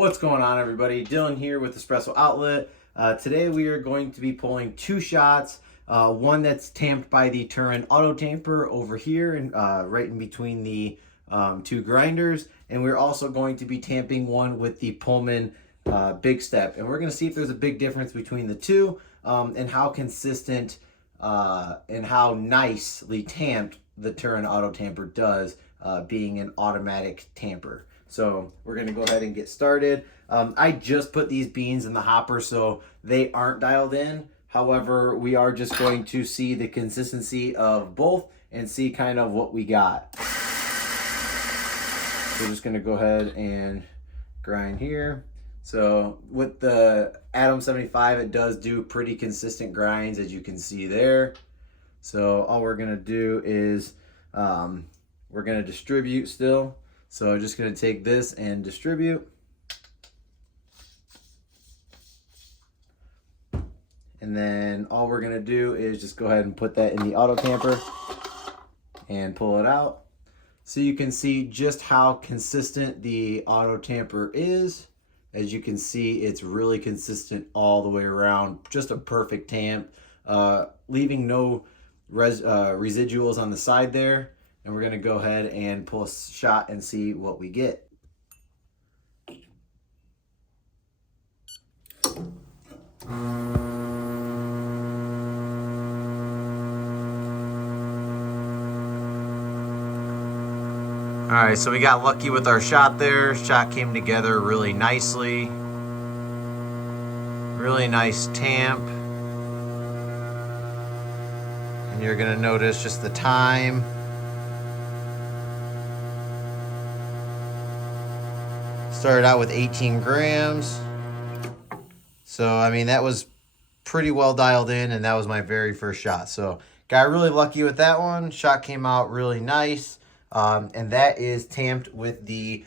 What's going on, everybody? Dylan here with Espresso Outlet. Today we are going to be pulling two shots. One that's tamped by the Turin auto tamper over here, and right in between the two grinders. And we're also going to be tamping one with the Pullman Big Step. And we're going to see if there's a big difference between the two, and how consistent and how nicely tamped the Turin auto tamper does, being an automatic tamper. So we're going to go ahead and get started. I just put these beans in the hopper, so they aren't dialed in. However, we are just going to see the consistency of both and see kind of what we got. We're just going to go ahead and grind here. So with the Atom 75, it does do pretty consistent grinds, as you can see there. So all we're going to do is we're going to distribute still. So I'm just going to take this and distribute. And then all we're going to do is just go ahead and put that in the auto tamper and pull it out. So you can see just how consistent the auto tamper is. As you can see, it's really consistent all the way around. Just a perfect tamp, leaving no residuals on the side there. And we're going to go ahead and pull a shot and see what we get. Alright, so we got lucky with our shot there. Shot came together really nicely. Really nice tamp. And you're going to notice just the time. Started out with 18 grams. So, I mean, that was pretty well dialed in, and that was my very first shot. So, got really lucky with that one. Shot came out really nice. And that is tamped with the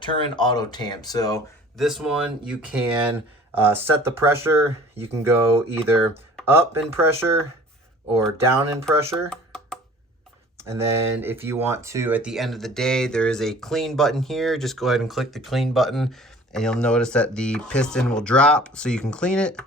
Turin Auto Tamp. So, this one, you can set the pressure. You can go either up in pressure or down in pressure. And then if you want to, at the end of the day, there is a clean button here. Just go ahead and click the clean button, and you'll notice that the piston will drop so you can clean it,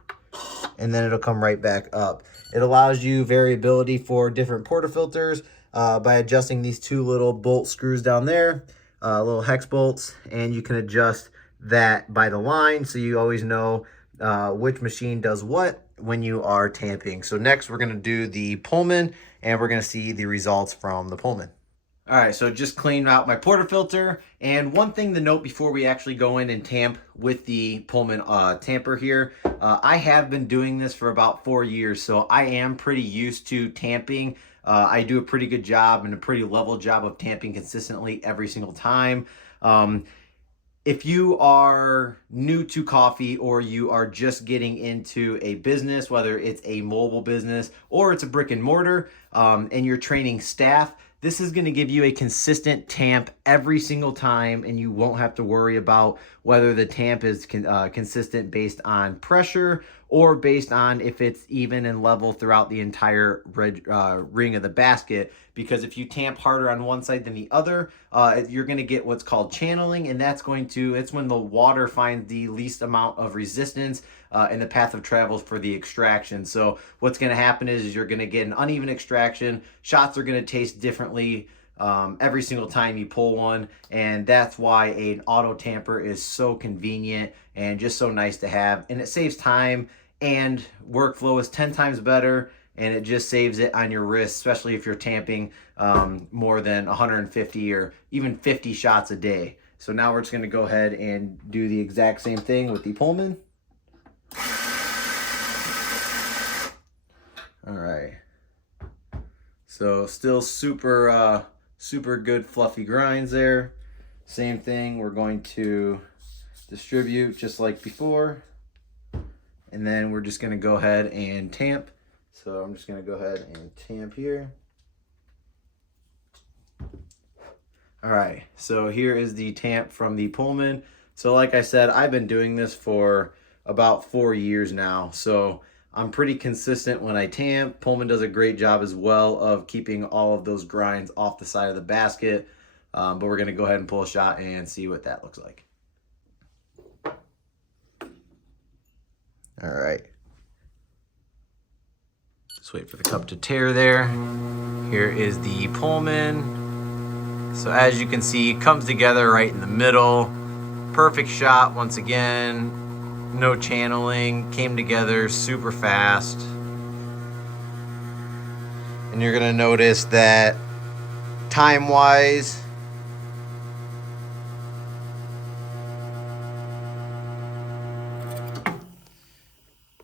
and then it'll come right back up. It allows you variability for different portafilters by adjusting these two little bolt screws down there, little hex bolts, and you can adjust that by the line so you always know which machine does what when you are tamping. So next we're going to do the Pullman, and we're going to see the results from the Pullman. All right, so just cleaned out my portafilter. And one thing to note before we actually go in and tamp with the Pullman tamper here, I have been doing this for about 4 years, so I am pretty used to tamping. I do a pretty good job and a pretty level job of tamping consistently every single time. If you are new to coffee, or you are just getting into a business, whether it's a mobile business or it's a brick and mortar, and you're training staff, this is going to give you a consistent tamp every single time, and you won't have to worry about whether the tamp is consistent based on pressure or based on if it's even and level throughout the entire ring of the basket. Because if you tamp harder on one side than the other, you're going to get what's called channeling, and it's when the water finds the least amount of resistance in the path of travel for the extraction. So what's going to happen is you're going to get an uneven extraction. Shots are going to taste differently every single time you pull one, and that's why an auto tamper is so convenient and just so nice to have. And it saves time, and workflow is 10 times better, and it just saves it on your wrist, especially if you're tamping more than 150 or even 50 shots a day. So now we're just going to go ahead and do the exact same thing with the Pullman. All right. So still super good fluffy grinds there. Same thing, we're going to distribute just like before. And then we're just going to go ahead and tamp. So I'm just going to go ahead and tamp here. All right, so here is the tamp from the Pullman. So like I said, I've been doing this for about 4 years now. So I'm pretty consistent when I tamp. Pullman does a great job as well of keeping all of those grinds off the side of the basket. But we're going to go ahead and pull a shot and see what that looks like. All right. Just wait for the cup to tear there. Here is the Pullman. So as you can see, it comes together right in the middle. Perfect shot once again. No channeling. Came together super fast. And you're gonna notice that time-wise,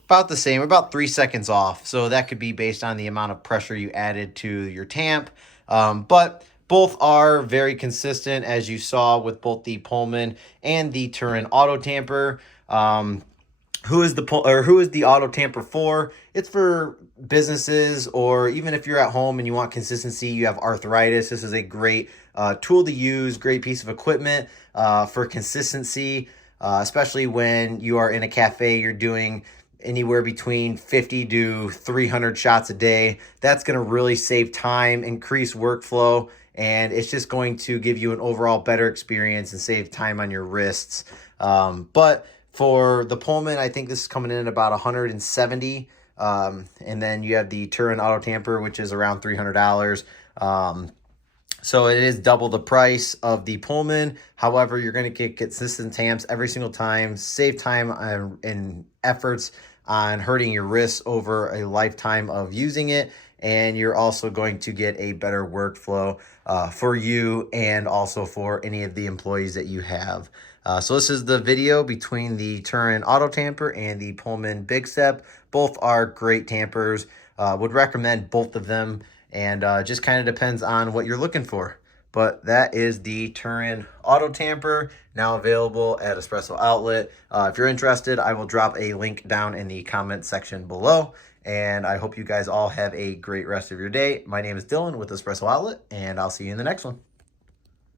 about the same, about 3 seconds off. So that could be based on the amount of pressure you added to your tamp. But both are very consistent, as you saw with both the Pullman and the Turin auto tamper. Who is the auto tamper for? It's for businesses, or even if you're at home and you want consistency, you have arthritis. This is a great tool to use, great piece of equipment for consistency, especially when you are in a cafe, you're doing anywhere between 50 to 300 shots a day. That's going to really save time, increase workflow, and it's just going to give you an overall better experience and save time on your wrists. But for the Pullman, I think this is coming in at about 170. And then you have the Turin Auto Tamper, which is around $300. So it is double the price of the Pullman. However, you're going to get consistent tamps every single time, save time and efforts on hurting your wrists over a lifetime of using it. And you're also going to get a better workflow for you and also for any of the employees that you have. So this is the video between the Turin Auto Tamper and the Pullman Big Step. Both are great tampers. Would recommend both of them, and just kind of depends on what you're looking for. But that is the Turin Auto Tamper, now available at Espresso Outlet. If you're interested, I will drop a link down in the comment section below. And I hope you guys all have a great rest of your day. My name is Dylan with Espresso Outlet, and I'll see you in the next one.